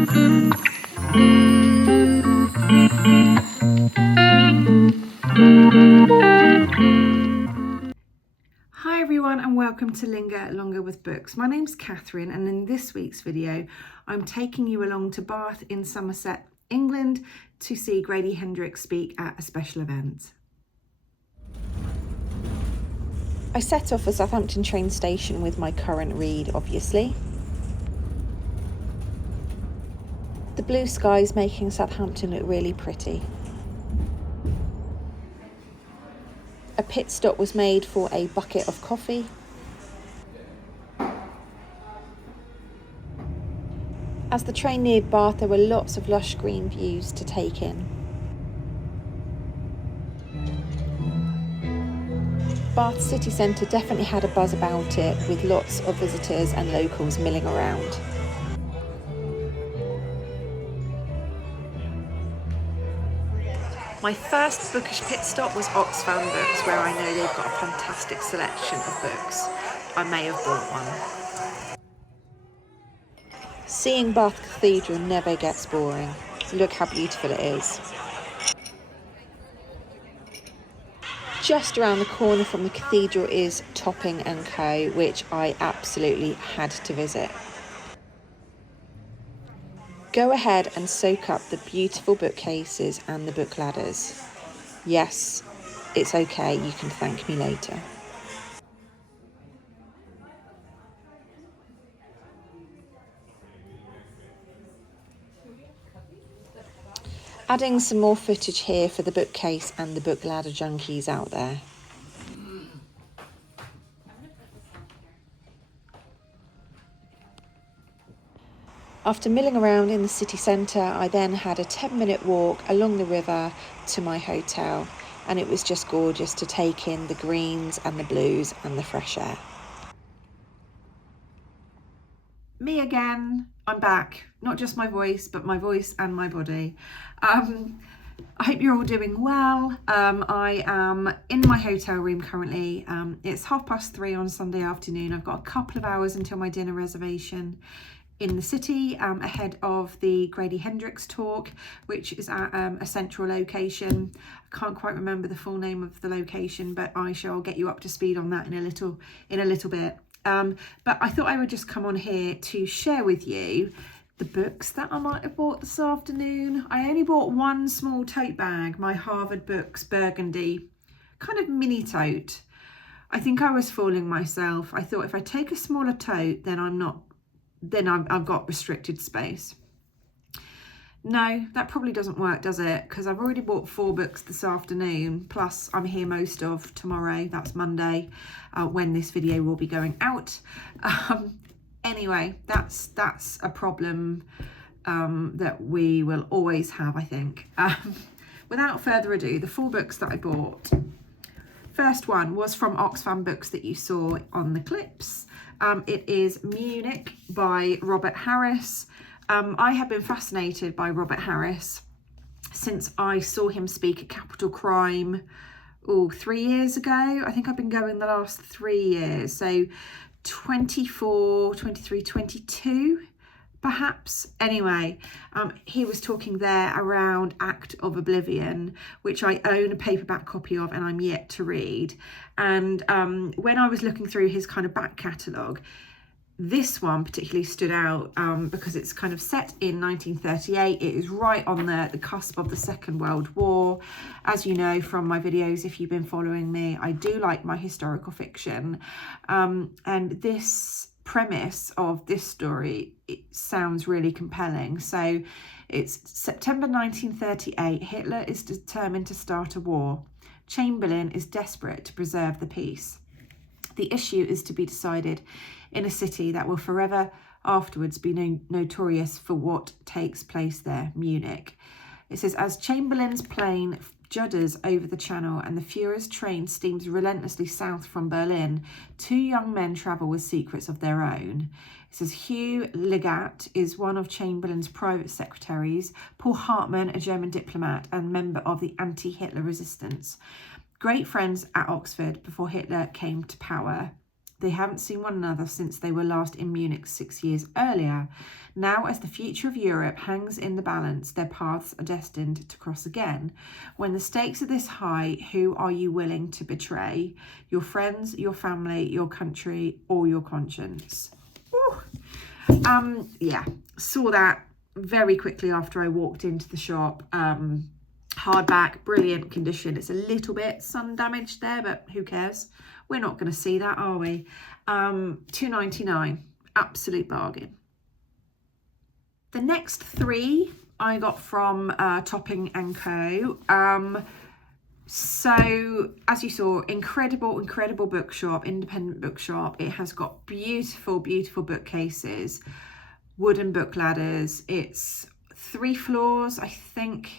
Hi everyone and welcome to Linger Longer with Books. My name's Catherine and in this week's video I'm taking you along to Bath in Somerset, England to see Grady Hendrix speak at a special event. I set off for Southampton train station with my current read, obviously. The blue sky is making Southampton look really pretty. A pit stop was made for a bucket of coffee. As the train neared Bath, there were lots of lush green views to take in. Bath city centre definitely had a buzz about it, with lots of visitors and locals milling around. My first bookish pit stop was Oxfam Books, where I know they've got a fantastic selection of books. I may have bought one. Seeing Bath Cathedral never gets boring. Look how beautiful it is. Just around the corner from the cathedral is Topping & Co, which I absolutely had to visit. Go ahead and soak up the beautiful bookcases and the book ladders. Yes, it's okay, you can thank me later. Adding some more footage here for the bookcase and the book ladder junkies out there. After milling around in the city centre, I then had a 10-minute walk along the river to my hotel, and it was just gorgeous to take in the greens and the blues and the fresh air. Me again, I'm back. Not just my voice, but my voice and my body. I hope you're all doing well. I am in my hotel room currently. It's 3:30 on Sunday afternoon. I've got a couple of hours until my dinner reservation in the city ahead of the Grady Hendrix talk, which is at a central location. I can't quite remember the full name of the location, but I shall get you up to speed on that in a little bit. But I thought I would just come on here to share with you the books that I might have bought this afternoon. I only bought one small tote bag, my Harvard Books Burgundy kind of mini tote. I think I was fooling myself. I thought if I take a smaller tote, then I've got restricted space. No, that probably doesn't work, does it? Because I've already bought 4 books this afternoon, plus I'm here most of tomorrow, that's Monday, when this video will be going out. Anyway, that's a problem that we will always have, I think. Without further ado, the 4 books that I bought. First one was from Oxfam Books that you saw on the clips. It is Munich by Robert Harris. I have been fascinated by Robert Harris since I saw him speak at Capital Crime 3 years ago. I think I've been going the last 3 years. So 24, 23, 22 perhaps. Anyway, he was talking there around Act of Oblivion, which I own a paperback copy of and I'm yet to read. And when I was looking through his kind of back catalogue, this one particularly stood out because it's kind of set in 1938. It is right on the cusp of the Second World War. As you know from my videos, if you've been following me, I do like my historical fiction. And this premise of this story, it sounds really compelling. So it's September 1938. Hitler is determined to start a war. Chamberlain is desperate to preserve the peace. The issue is to be decided in a city that will forever afterwards be notorious for what takes place there, Munich. It says, as Chamberlain's plane judders over the channel and the Führer's train steams relentlessly south from Berlin, 2 young men travel with secrets of their own. It says Hugh Legat is one of Chamberlain's private secretaries, Paul Hartmann, a German diplomat and member of the anti-Hitler resistance. Great friends at Oxford before Hitler came to power. They haven't seen one another since they were last in Munich 6 years earlier. Now, as the future of Europe hangs in the balance, their paths are destined to cross again. When the stakes are this high, who are you willing to betray? Your friends, your family, your country, or your conscience? Ooh. Yeah, saw that very quickly after I walked into the shop. Hardback, brilliant condition. It's a little bit sun damaged there, but who cares? We're not going to see that, are we? £2.99, absolute bargain. The next three I got from Topping & Co. So as you saw, incredible bookshop, independent bookshop. It has got beautiful bookcases, wooden book ladders. It's 3 floors, I think.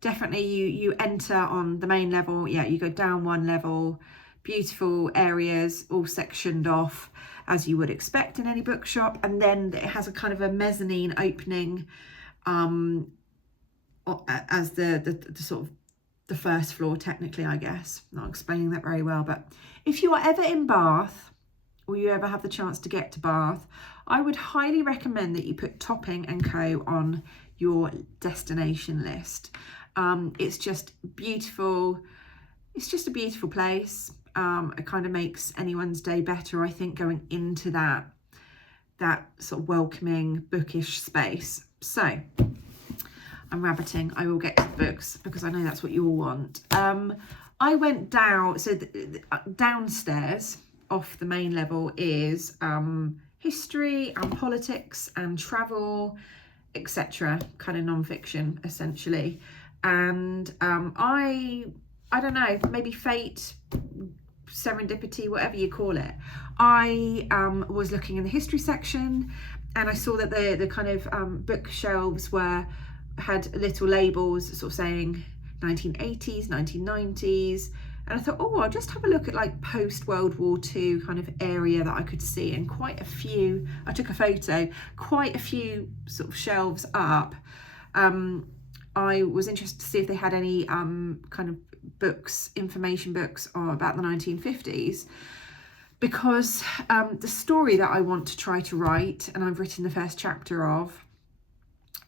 Definitely you enter on the main level. Yeah, you go down 1 level. Beautiful areas, all sectioned off as you would expect in any bookshop, and then it has a kind of a mezzanine opening as the sort of the first floor, technically, I guess. Not explaining that very well, but if you are ever in Bath, or you ever have the chance to get to Bath, I would highly recommend that you put Topping & Co on your destination list. It's just beautiful. It's just a beautiful place. It kind of makes anyone's day better, I think, going into that sort of welcoming bookish space. So I'm rabbiting. I will get to the books because I know that's what you all want. I went down, so downstairs off the main level is history and politics and travel, etc., kind of non-fiction essentially. And I don't know, maybe fate, serendipity, whatever you call it. I was looking in the history section, and I saw that the kind of bookshelves had little labels sort of saying 1980s, 1990s, and I thought, oh, I'll just have a look at like post World War II kind of area that I could see, and quite a few. I took a photo, quite a few sort of shelves up. I was interested to see if they had any kind of books, information books about the 1950s, because the story that I want to try to write, and I've written the first chapter of,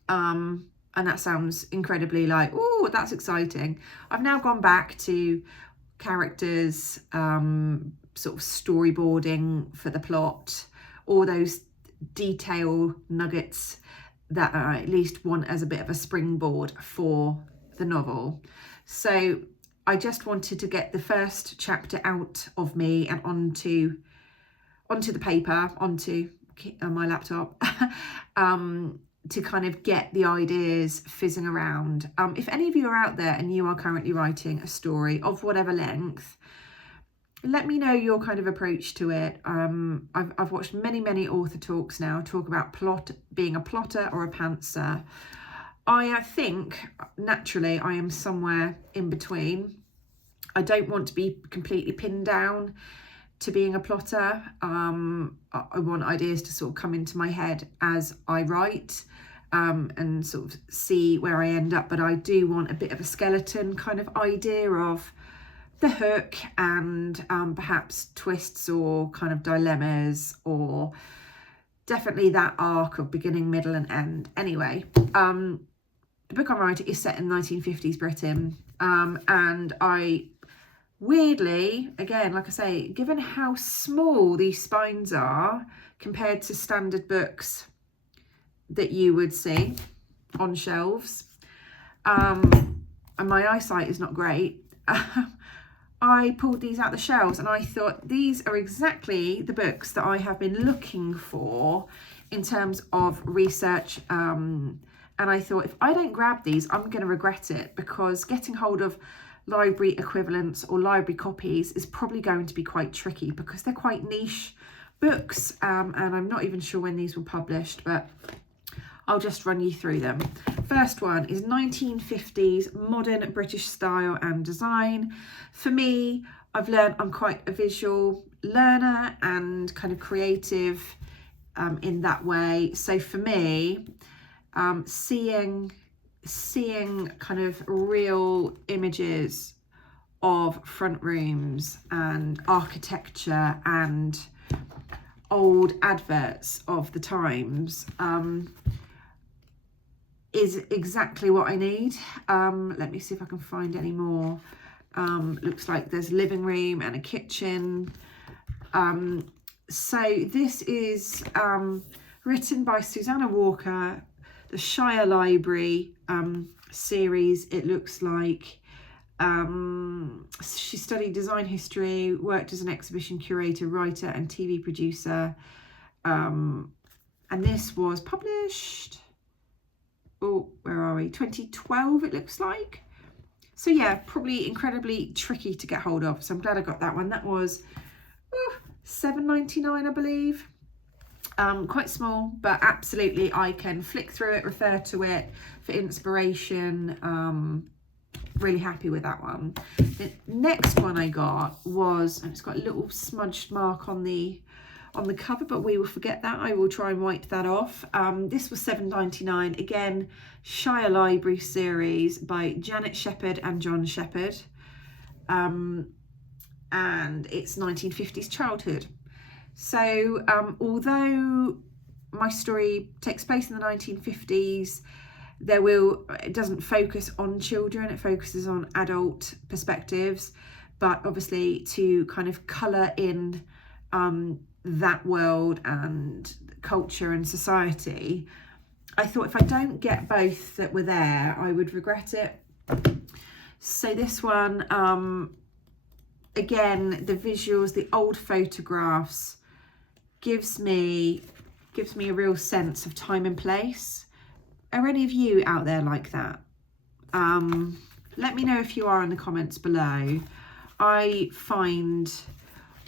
and that sounds incredibly like, oh, that's exciting. I've now gone back to characters, sort of storyboarding for the plot, all those detail nuggets that I at least want as a bit of a springboard for the novel. So I just wanted to get the first chapter out of me and onto the paper, onto my laptop, to kind of get the ideas fizzing around. If any of you are out there and you are currently writing a story of whatever length, let me know your kind of approach to it. I've watched many author talks now talk about being a plotter or a pantser. I think naturally I am somewhere in between. I don't want to be completely pinned down to being a plotter. I want ideas to sort of come into my head as I write, and sort of see where I end up, but I do want a bit of a skeleton kind of idea of the hook, and perhaps twists or kind of dilemmas, or definitely that arc of beginning, middle and end. Anyway, the book I'm writing is set in 1950s Britain, and I weirdly, again, like I say, given how small these spines are compared to standard books that you would see on shelves, and my eyesight is not great, I pulled these out the shelves and I thought these are exactly the books that I have been looking for in terms of research, and I thought if I don't grab these, I'm going to regret it, because getting hold of library equivalents or library copies is probably going to be quite tricky, because they're quite niche books, and I'm not even sure when these were published, but I'll just run you through them. First one is 1950s modern British style and design. For me, I've learned I'm quite a visual learner and kind of creative in that way. So for me, seeing kind of real images of front rooms and architecture and old adverts of the Times is exactly what I need. Let me see if I can find any more. Looks like there's a living room and a kitchen. So this is written by Susanna Walker, the Shire Library series. It looks like she studied design history, worked as an exhibition curator, writer and TV producer, and this was published, oh, where are we, 2012 it looks like. So yeah, probably incredibly tricky to get hold of, so I'm glad I got that one. That was £7.99 I believe. Quite small, but absolutely I can flick through it, refer to it for inspiration. Really happy with that one. The next one I got was, and it's got a little smudged mark on the cover, but we will forget that. I will try and wipe that off. This was £7.99, again, Shire Library series by Janet Shepherd and John Shepherd, and it's 1950s childhood. So although my story takes place in the 1950s, it doesn't focus on children, it focuses on adult perspectives, but obviously to kind of colour in that world and culture and society, I thought if I don't get both that were there, I would regret it. So this one, again, the visuals, the old photographs, gives me a real sense of time and place. Are any of you out there like that? Let me know if you are in the comments below. I find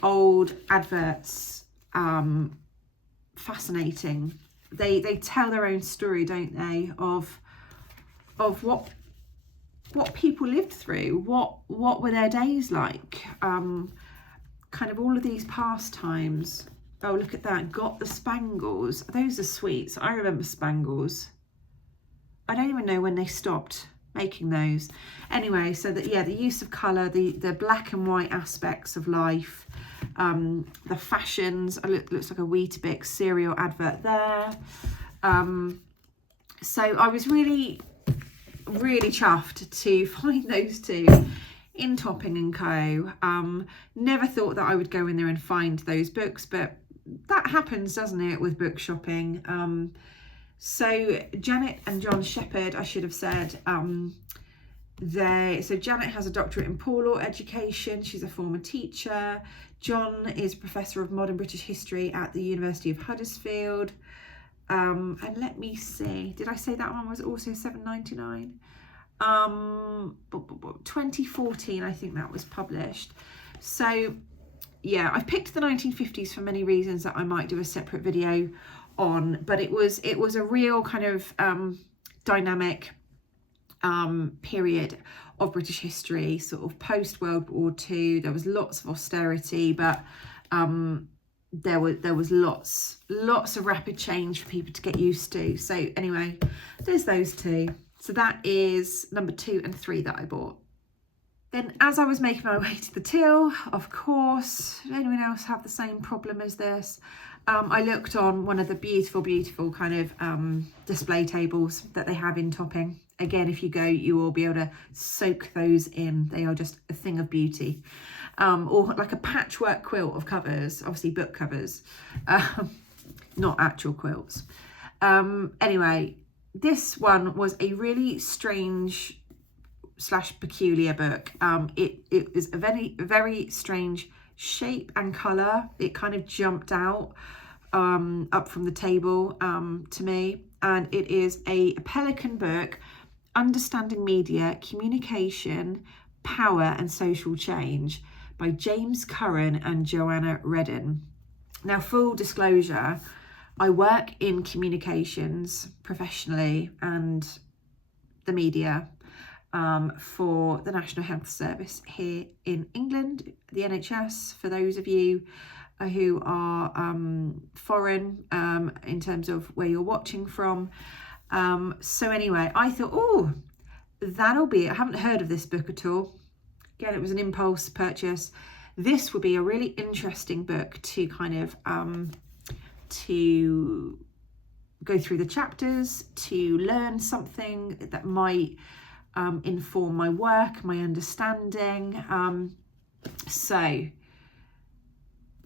old adverts fascinating. They tell their own story, don't they, of what people lived through, what were their days like, kind of all of these pastimes. Oh, look at that, got the spangles. Those are sweets. I remember spangles. I don't even know when they stopped making those. Anyway, so that, yeah, the use of colour, the black and white aspects of life, the fashions. Looks like a Weetabix cereal advert there. So I was really chuffed to find those two in Topping & Co. Never thought that I would go in there and find those books, but that happens, doesn't it, with book shopping. So Janet and John Shepherd, I should have said, so Janet has a doctorate in poor law education. She's a former teacher. John is professor of modern British history at the University of Huddersfield. And let me see, did I say that one was also £7.99? 2014, I think that was published. So yeah, I've picked the 1950s for many reasons that I might do a separate video on, but it was a real kind of dynamic period of British history, sort of post World War II. There was lots of austerity, but there was lots of rapid change for people to get used to. So anyway, there's those two. So that is number 2 and 3 that I bought. Then as I was making my way to the till, of course, did anyone else have the same problem as this? I looked on one of the beautiful kind of display tables that they have in Topping. Again, if you go, you will be able to soak those in. They are just a thing of beauty. Or like a patchwork quilt of covers, obviously book covers, not actual quilts. Anyway, this one was a really strange / peculiar book. It was a very strange shape and colour. It kind of jumped out up from the table to me, and it is a Pelican book, Understanding Media, Communication, Power and Social Change by James Curran and Joanna Redden. Now, full disclosure, I work in communications professionally and the media for the National Health Service here in England, the NHS, for those of you who are foreign in terms of where you're watching from. So anyway, I thought, oh, that'll be it. I haven't heard of this book at all. Again, it was an impulse purchase. This would be a really interesting book to kind of to go through the chapters, to learn something that might inform my work, my understanding. So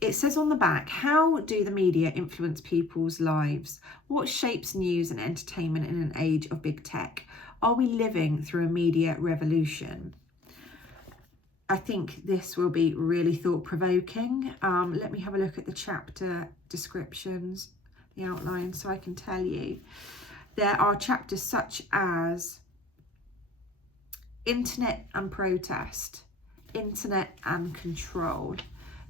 it says on the back, how do the media influence people's lives? What shapes news and entertainment in an age of big tech? Are we living through a media revolution? I think this will be really thought-provoking. Let me have a look at the chapter descriptions, the outline, so I can tell you. There are chapters such as internet and protest, internet and control,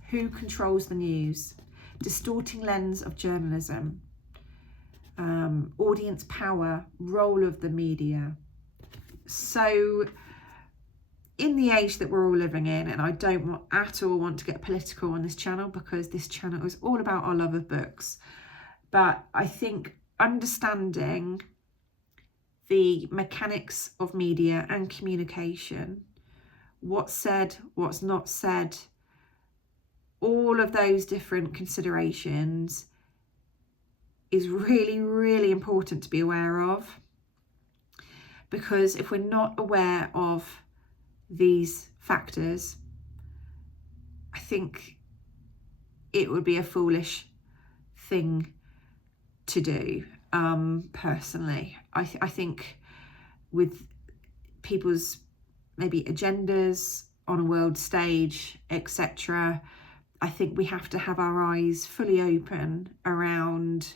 who controls the news, distorting lens of journalism, audience power, role of the media. So in the age that we're all living in, and I don't at all want to get political on this channel because this channel is all about our love of books, but I think understanding the mechanics of media and communication, what's said, what's not said, all of those different considerations is really, really important to be aware of, because if we're not aware of these factors, I think it would be a foolish thing to do. Personally, I think with people's maybe agendas on a world stage, etc., I think we have to have our eyes fully open around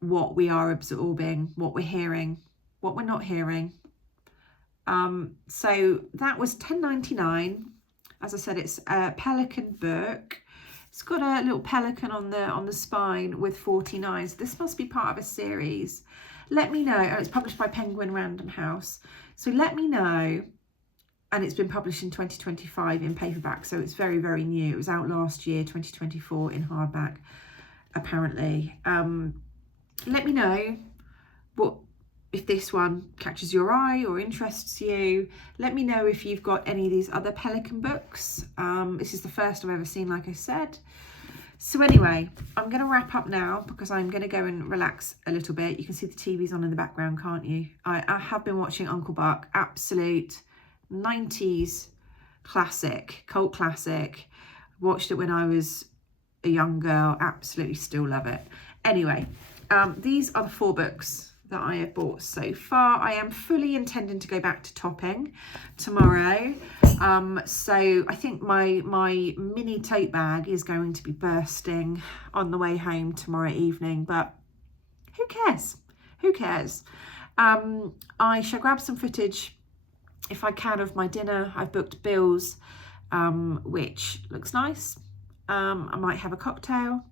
what we are absorbing, what we're hearing, what we're not hearing. So that was $10.99. As I said, it's a Pelican book. It's got a little pelican on the spine with 49. So this must be part of a series. Let me know. Oh, it's published by Penguin Random House. So let me know. And it's been published in 2025 in paperback. So it's very, very new. It was out last year, 2024, in hardback, apparently. Let me know if this one catches your eye or interests you. Let me know if you've got any of these other Pelican books. This is the first I've ever seen, like I said. So anyway, I'm going to wrap up now because I'm going to go and relax a little bit. You can see the TV's on in the background, can't you? I have been watching Uncle Buck, absolute 90s classic, cult classic. Watched it when I was a young girl, absolutely still love it. Anyway, these are the 4 books that I have bought so far. I am fully intending to go back to Topping tomorrow. So I think my mini tote bag is going to be bursting on the way home tomorrow evening, but who cares? Who cares? I shall grab some footage if I can of my dinner. I've booked Bill's, which looks nice. I might have a cocktail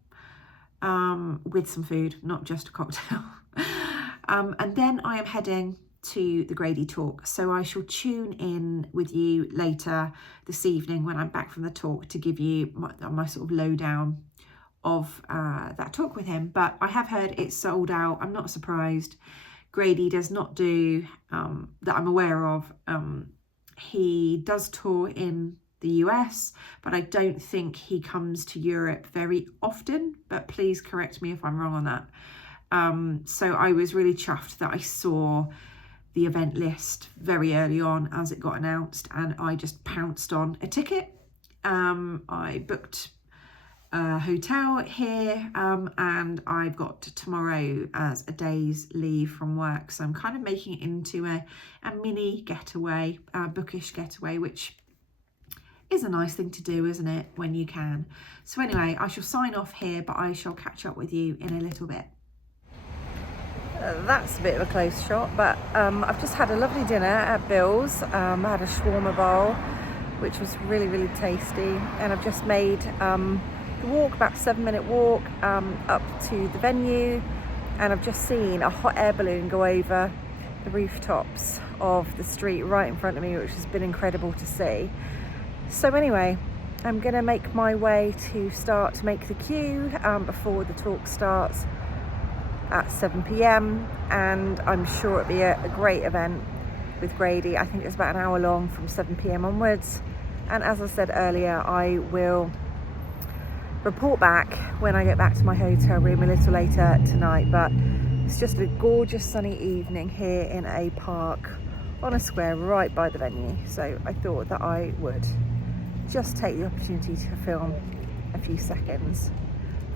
with some food, not just a cocktail. And then I am heading to the Grady talk. So I shall tune in with you later this evening when I'm back from the talk to give you my sort of lowdown of that talk with him. But I have heard it's sold out. I'm not surprised. Grady does not do, that I'm aware of. He does tour in the US, but I don't think he comes to Europe very often, but please correct me if I'm wrong on that. So I was really chuffed that I saw the event list very early on as it got announced, and I just pounced on a ticket. I booked a hotel here, and I've got tomorrow as a day's leave from work. So I'm kind of making it into a mini getaway, bookish getaway, which is a nice thing to do, isn't it, when you can. So anyway, I shall sign off here, but I shall catch up with you in a little bit. That's a bit of a close shot, but I've just had a lovely dinner at Bill's. I had a shawarma bowl, which was really, really tasty, and I've just made the walk, about a 7-minute walk up to the venue, and I've just seen a hot air balloon go over the rooftops of the street right in front of me, which has been incredible to see. So anyway, I'm gonna make my way to start to make the queue before the talk starts at 7 p.m, and I'm sure it'll be a great event with Grady. I think it's about an hour long from 7 p.m. onwards, And as I said earlier, I will report back when I get back to my hotel room a little later tonight. But it's just a gorgeous sunny evening here in a park on a square right by the venue. So I thought that I would just take the opportunity to film a few seconds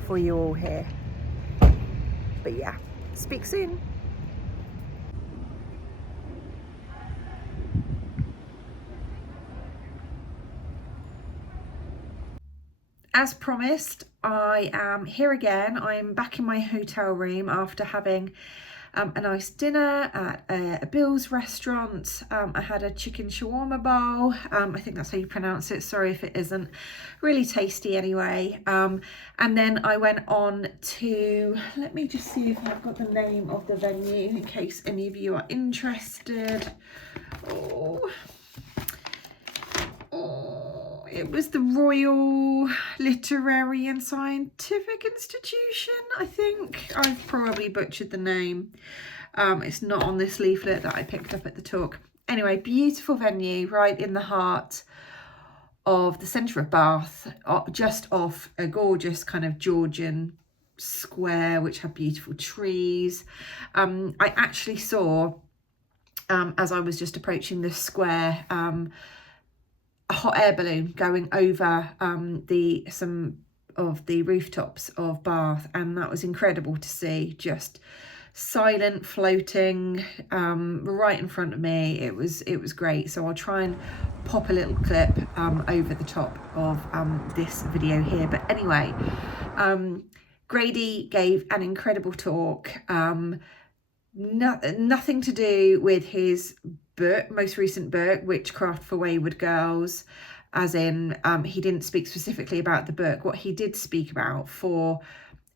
for you all here. But yeah, speak soon. As promised, I am here again. I'm back in my hotel room after having a nice dinner at a Bill's restaurant. I had a chicken shawarma bowl. I think that's how you pronounce it. Sorry if it isn't. Really tasty anyway. And then I went on to, let me just see if I've got the name of the venue in case any of you are interested. It was the Royal Literary and Scientific Institution, I think. I've probably butchered the name. It's not on this leaflet that I picked up at the talk. Anyway, beautiful venue right in the heart of the centre of Bath, just off a gorgeous kind of Georgian square, which had beautiful trees. I actually saw, as I was just approaching this square, a hot air balloon going over some of the rooftops of Bath, and that was incredible to see, just silent, floating right in front of me. It was great. So I'll try and pop a little clip over the top of this video here. But anyway, Grady gave an incredible talk. Nothing to do with his book, most recent book, Witchcraft for Wayward Girls, as in he didn't speak specifically about the book. What he did speak about for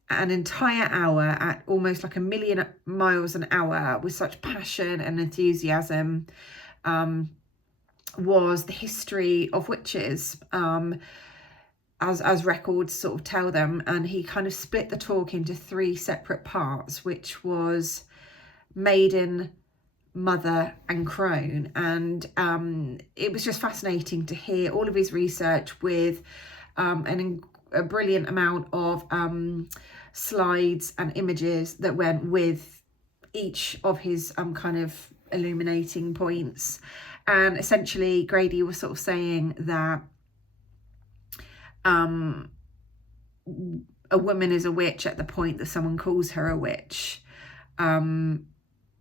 an entire hour at almost like 1,000,000 miles an hour with such passion and enthusiasm was the history of witches, as records sort of tell them. And he kind of split the talk into 3 separate parts, which was maiden, mother and crone. And it was just fascinating to hear all of his research with a brilliant amount of slides and images that went with each of his kind of illuminating points. And essentially Grady was sort of saying that a woman is a witch at the point that someone calls her a witch.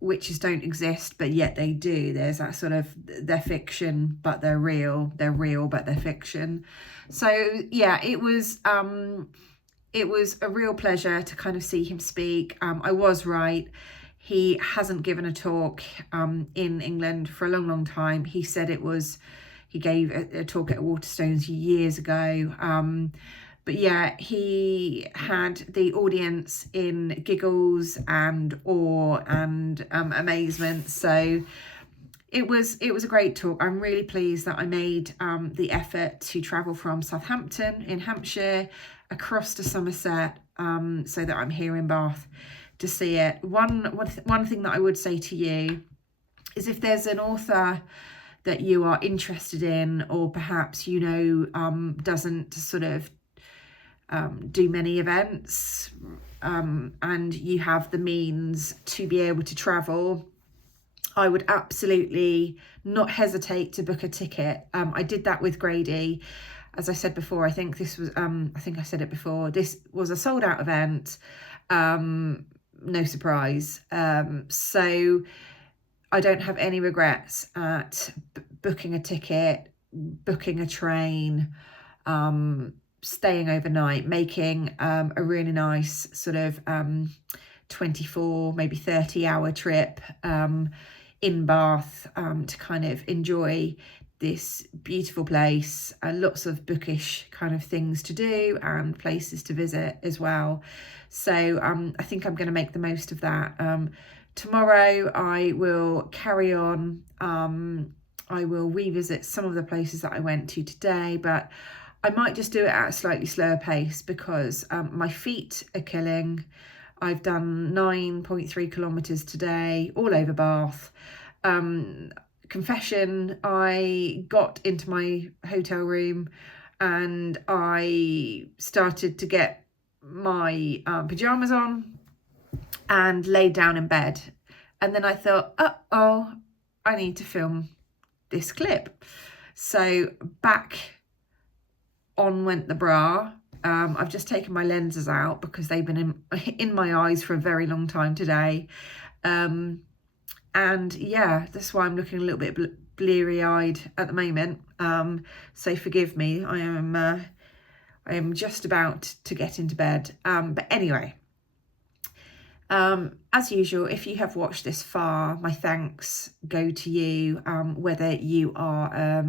Witches don't exist, but yet they do. There's that sort of, they're fiction, but they're real. They're real, but they're fiction. So yeah, it was a real pleasure to kind of see him speak. I was right. He hasn't given a talk in England for a long, long time. He said he gave a talk at Waterstones years ago. But yeah, he had the audience in giggles and awe and amazement. So it was a great talk. I'm really pleased that I made the effort to travel from Southampton in Hampshire across to Somerset, so that I'm here in Bath to see it. One thing that I would say to you is, if there's an author that you are interested in, or perhaps doesn't sort of do many events, and you have the means to be able to travel, I would absolutely not hesitate to book a ticket. I did that with Grady. As I said before, I think this was, I think I said it before, this was a sold out event. No surprise. So I don't have any regrets at booking a ticket, booking a train, staying overnight, making a really nice sort of 24, maybe 30-hour trip in Bath to kind of enjoy this beautiful place. Lots of bookish kind of things to do and places to visit as well. So I think I'm going to make the most of that. Tomorrow I will carry on. I will revisit some of the places that I went to today, but I might just do it at a slightly slower pace because my feet are killing. I've done 9.3 kilometres today, all over Bath. confession, I got into my hotel room and I started to get my pyjamas on and laid down in bed. And then I thought, uh-oh, I need to film this clip. So back on went the bra. I've just taken my lenses out because they've been in my eyes for a very long time today. And yeah, that's why I'm looking a little bit bleary-eyed at the moment. So forgive me, I am just about to get into bed. But anyway, as usual, if you have watched this far, my thanks go to you, whether you are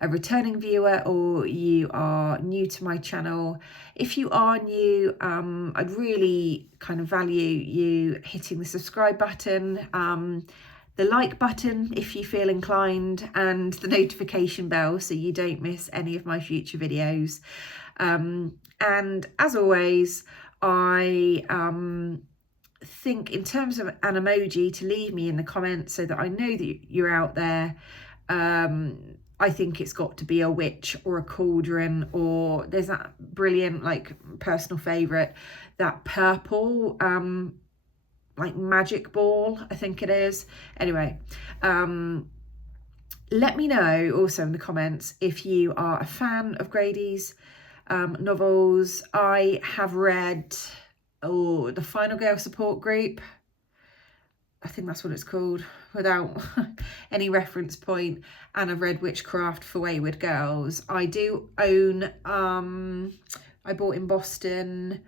a returning viewer or you are new to my channel. If you are new, I'd really kind of value you hitting the subscribe button, the like button if you feel inclined, and the notification bell so you don't miss any of my future videos. And as always, I think in terms of an emoji to leave me in the comments so that I know that you're out there. I think it's got to be a witch or a cauldron, or there's that brilliant, like, personal favourite, that purple like magic ball, I think it is. Anyway, let me know also in the comments if you are a fan of Grady's novels. I have read the Final Girl Support Group, I think that's what it's called, without any reference point, and I've read Witchcraft for Wayward Girls. I do own, I bought in Boston,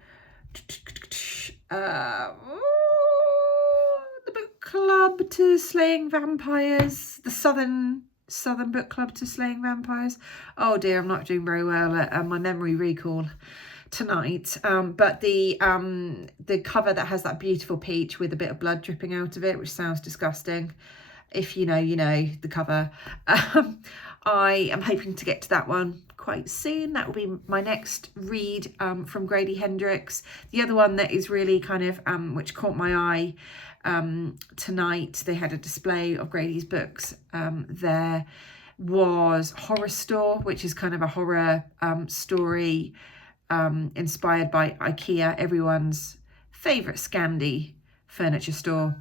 the book club to Slaying Vampires, the Southern Book Club to Slaying Vampires. Oh dear, I'm not doing very well at my memory recall tonight, but the cover that has that beautiful peach with a bit of blood dripping out of it, which sounds disgusting. If you know, you know the cover. I am hoping to get to that one quite soon. That will be my next read from Grady Hendrix. The other one that is really kind of which caught my eye tonight, they had a display of Grady's books there, was Horror Store, which is kind of a horror story inspired by IKEA, everyone's favourite Scandi furniture store.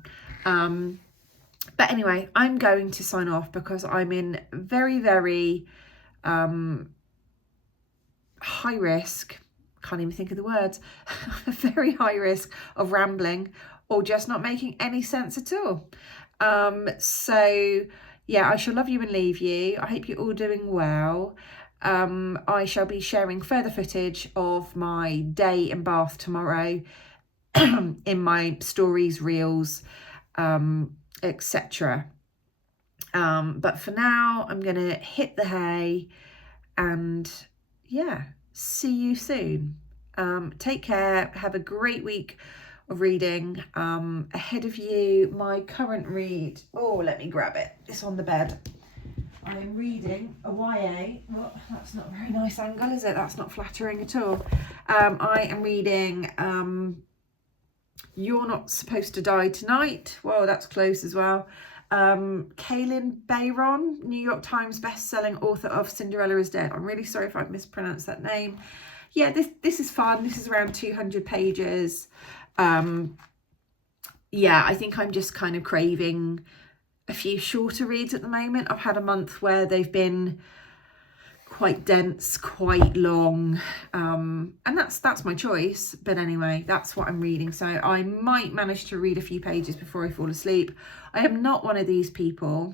But anyway, I'm going to sign off because I'm in very, very high risk, can't even think of the words, very high risk of rambling or just not making any sense at all. So yeah, I shall love you and leave you. I hope you're all doing well. I shall be sharing further footage of my day in Bath tomorrow in my stories, reels, etc. But for now, I'm going to hit the hay and yeah, see you soon. Take care. Have a great week of reading ahead of you. My current read, oh, let me grab it. It's on the bed. I am reading a YA. Well, that's not a very nice angle, is it? That's not flattering at all. I am reading You're Not Supposed to Die Tonight. Whoa, that's close as well. Kaylin Bayron, New York Times best-selling author of Cinderella is Dead. I'm really sorry if I've mispronounced that name. Yeah, this is fun. This is around 200 pages. Yeah, I think I'm just kind of craving a few shorter reads at the moment. I've had a month where they've been quite dense, quite long, and that's my choice. But anyway, that's what I'm reading. So I might manage to read a few pages before I fall asleep. I am not one of these people,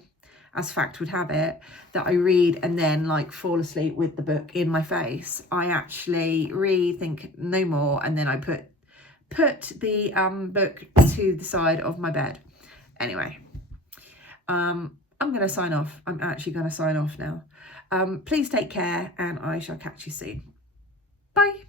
as fact would have it, that I read and then like fall asleep with the book in my face. I actually read, think no more, and then I put the book to the side of my bed. Anyway, I'm going to sign off. I'm actually going to sign off now. Please take care and I shall catch you soon. Bye.